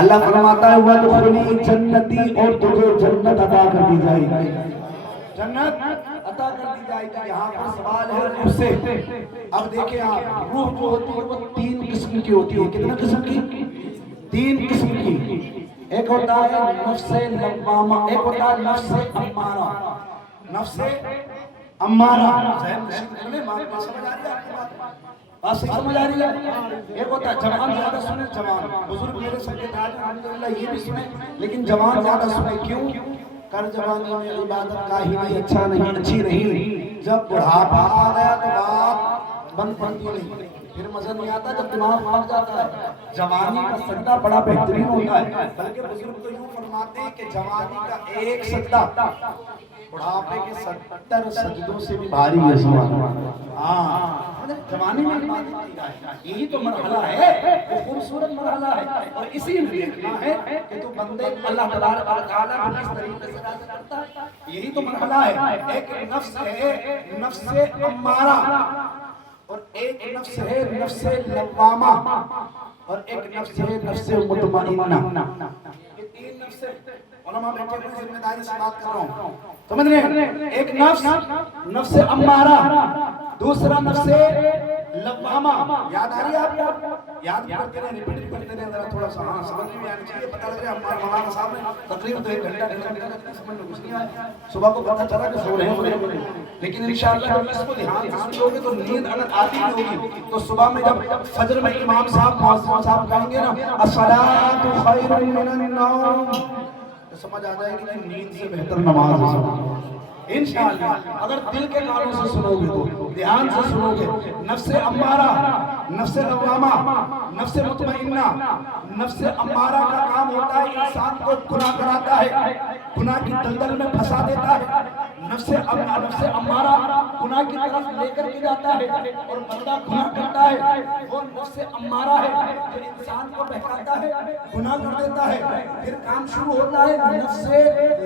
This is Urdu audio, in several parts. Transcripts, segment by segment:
اللہ فرماتا ہے وَادْخُلِي جنتی، اور تجھے جنت عطا کر دی جائے گی، جنت عطا کر دی جائے گی۔ یہاں پر سوال ہے روح سے۔ اب دیکھیں آپ، روح جو ہوتی ہے وہ 3 قسم کی ہوتی ہے۔ کتنا قسم کی؟ 3 قسم کی۔ ایک ہوتا ہے نفس لوامہ، ایک ہوتا ہے نفس امارہ، نفس امارہ۔ سمجھ آ رہی ہے آپ کی بات سمجھ آ رہی ہے؟ ایک ہوتا ہے جوان، زیادہ سنیں جوان، بزرگ میرے سکے تاج الحمدللہ یہ بھی سنیں، لیکن جوان زیادہ سنیں۔ کیوں؟ کر جوانی میں عبادت کا ہی نہیں، اچھا نہیں، اچھی نہیں۔ جب بڑھاپا آ گیا تو بات بند پڑتی نہیں، پھر مزہ نہیں آتا جب دماغ پک جاتا ہے۔ جوانی کا سجدہ بڑا بہترین ہوتا ہے، بلکہ بزرگ تو یوں فرماتے ہیں کہ جوانی کا ایک سجدہ بڑھاپے کے 70 سجدوں سے بھی بھاری ہے۔ ہاں، جوانی میں یہی تو مرحلہ ہے، وہ خوبصورت مرحلہ ہے، اور اسی میں دیکھنا ہے کہ تو بندے اللہ تبارک و تعالیٰ کو کس طریقے سے راضی کرتا ہے۔ یہی تو مرحلہ ہے۔ ایک نفس ہے نفس امارہ، اور ایک نفس ہے نفس لوامہ، اور ایک نفس ہے نفس مطمئنہ۔ یہ 3 نفس ہے۔ علماء بیٹھے ہوئے ذمہ داری سے بات کر رہا ہوں، سمجھ رہے ہیں؟ ایک نفس نفس امارہ، دوسرا نفس لوامہ۔ یاد آ رہی ہے آپ کو؟ یاد کرتے رہے، ریپیٹ کرتے رہے، ذرا تھوڑا سا ہاں سمجھ میں آنا چاہیے۔ پتہ لگ رہا ہے ہمارے مولانا صاحب نے تقریباً 1 گھنٹہ سمجھ میں کچھ نہیں آیا، صبح کو پتہ چلا کہ سو رہے ہیں، لیکن انشاءاللہ جب اس کو دھیان سے سن لو گے تو نیند اگر آتی بھی ہوگی تو صبح میں جب فجر میں امام صاحب مؤذن صاحب کہیں گے نا الصلاۃ خیر من النوم، تو سمجھ آ جائے گی کہ نیند سے بہتر نماز ہے انشاءاللہ، اگر دل کے کانوں سے سنو گے تو، دھیان سے سنو گے۔ نفس امارہ، نفس لوامہ، نفس مطمئنہ۔ نفس امارہ کا کام ہوتا ہے انسان کو گناہ کراتا ہے، گناہ کی دلدل میں پھنسا دیتا ہے۔ نفس امارہ گناہ کی طرف لے کر کے جاتا ہے، اور بندہ گناہ کرتا ہے۔ وہ نفس امارہ ہے جو انسان کو بہکاتا ہے، گناہ کر دیتا ہے، پھر کام شروع ہوتا ہے نفس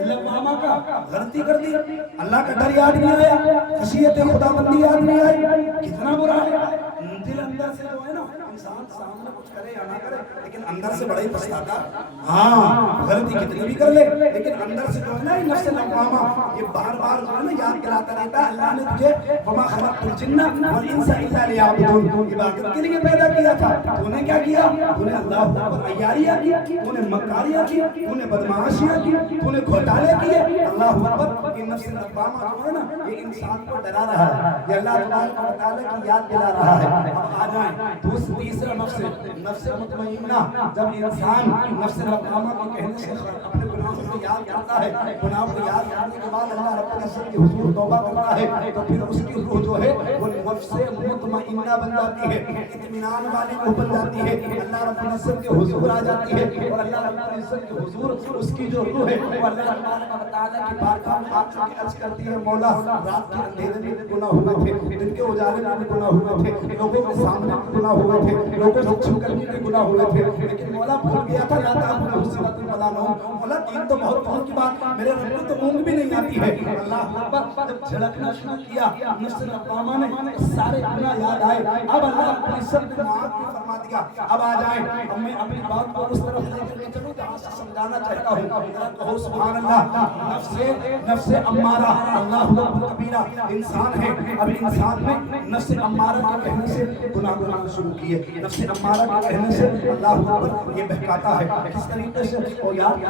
لوامہ کا۔ غلطی کر دی، اللہ کا ڈر یاد نہیں آیا، خشیت خدا بندی یاد نہیں آئی، کتنا برا ہے۔ دل اندر سے جو ہے نا، انسان سامنے کچھ کرے یا نہ کرے لیکن اندر سے بڑا ہی پچھتاتا۔ ہاں، غلطی کتنی بھی کر لے لیکن اندر سے جو ہے نا یہ نفس لوامہ یہ بار بار جو ہے نا یاد دلاتا رہتا ہے اللہ نے تجھے وما خلقت الجن والانس الا لیعبدون، عبادت کے لیے پیدا کیا تھا، تو نے کیا کیا؟ تو نے اللہ پر عیاریاں کی، تو نے مکاریاں کی، تو نے بدمعاشیاں کی، تو نے گھوٹالے کیے۔ اللہ اکبر، یہ نفس لوامہ جو ہے نا یہ انسان کو ڈرا رہا ہے، یہ اللہ تبارک و تعالیٰ کی یاد دلا رہا ہے۔ اب آ جائیں تیسرا نفس، نفس مطمئنہ۔ جب انسان نفس لوامہ کے کہنے سے اپنے گناہوں کو یاد کرتا ہے، گناہوں کو یاد کرنے کے بعد اللہ رب العزت کے حضور توبہ کرتا ہے، تو پھر اس کی روح جو ہے وہ نفس مطمئنہ بن جاتی ہے، اطمینان والی روح بن جاتی ہے، اللہ رب العزت کے حضور آ جاتی ہے، اور اللہ رب العزت کے حضور اس کی جو روح ہے وہ اللہ تبارک و تعالیٰ کی بارگاہ میں آ کر کے عرض کرتی ہے مولا رات کے اندھیرے میں بھی گناہ ہوئے تھے، دن کے اجالے میں بھی گناہ ہوئے تھے، لوگوں کے سامنے بھی گناہ ہوئے تھے، لوگوں سے چھپ کر بھی گناہ ہوئے تھے، لیکن مولا بھول گیا تھا لا تأخذہ سنۃ ولا نوم۔ مولا دین تو بہت دور کی بات، میرے رب کو تو اونگ بھی نہیں آتی ہے۔ اللہ اکبر، جب جھڑکنا شروع کیا نفس لوامہ نے، سارے گناہ یاد آئے۔ اب اللہ رب العزت نے معاف بھی فرما دیا۔ اب آ جائیں، اب میں اپنی بات کو اس طرف لے کر کے چلوں جہاں سے سمجھانا چاہتا ہوں، ذرا کہو سبحان اللہ۔ نفس امارہ اللہ اکبر کبیرہ انسان ہے۔ اب انسان میں نفس امارہ کے کہنے سے گناہ کرنا شروع کیے، نفس امارہ کے کہنے سے اللہ اکبر یہ بہکاتا ہے۔ کس طریقے سے؟ اور یار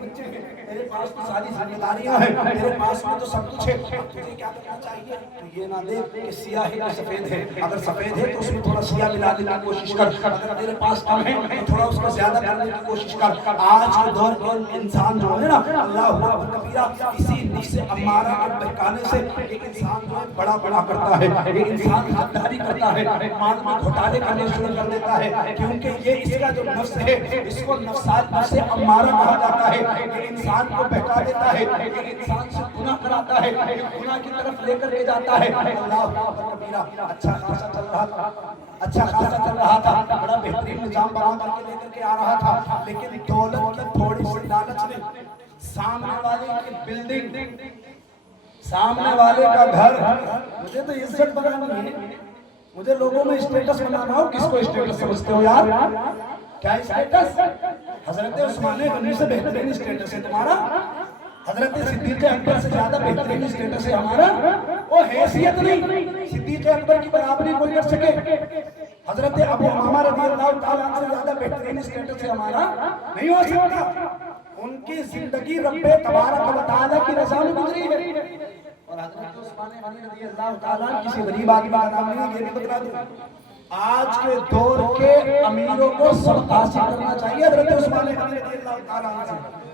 بچے ہیں، تیرے پاس تو ساری ذمہ داریاں ہیں، تیرے پاس میں تو سب کچھ ہے، تجھے کیا کرنا چاہیے؟ تو یہ نہ دیکھ کہ سیاہ ہے کہ سفید ہے، اگر سفید ہے تو اس میں تھوڑا سیاہ ملانے کی کوشش کر، اگر تیرے پاس کم ہے تو تھوڑا اس کو زیادہ کرنے کی کوشش کر۔ آج کے دور کے انسان جو ہے نا اللہ اکبر کبیرہ اسی نفس امارہ کے بہکانے سے یہ انسان جو ہے بڑا بڑا کرتا ہے، یہ انسان غداری کرتا ہے، مال میں گھوٹالے کرنے شروع کر دیتا ہے، کیونکہ یہ اس کا جو نفس ہے اس کو نفس امارہ کہا جاتا ہے۔ یہ انسان کو بہکا دیتا ہے، یہ انسان سے گناہ کراتا ہے، یہ گناہ کی طرف لے کر کے جاتا ہے۔ اللہ اکبر کبیرہ اچھا خاصا چل رہا تھا، اچھا خاصا چل رہا تھا، بڑا بہترین نظام بنا کر کے لے کر کے آ رہا تھا، لیکن دولت کی تھوڑی سی لالچ نے سامنے والے کی بلڈنگ، سامنے والے کا گھر، مجھے تو عزت بنانی ہے، مجھے لوگوں میں اسٹیٹس بنانا ہو۔ کس کو اسٹیٹس سمجھتے ہو یار؟ کیا اسٹیٹس حضرت عثمان غنی سے بہترین اسٹیٹس ہے تمہارا، حضرت صدیق اکبر سے زیادہ بہترین اسٹیٹس ہے ہمارا، وہ حیثیت نہیں صدیق اکبر کی برابری کوئی کر سکے، حضرت ابو امامہ رضی اللہ تعالیٰ عنہ سے زیادہ بہترین اسٹیٹس ہے ہمارا، نہیں ہو سکتا۔ ان کی زندگی رب تبارک و تعالیٰ کی رضا میں گزری ہے، اور حضرت عثمان غنی رضی اللہ تعالیٰ کسی غریب آدمی کا نام نہیں، یہ بھی بتلا دوں، آج کے دور کے امیروں کو سبق حاصل کرنا چاہیے حضرت عثمان غنی رضی اللہ تعالیٰ عنہ سے۔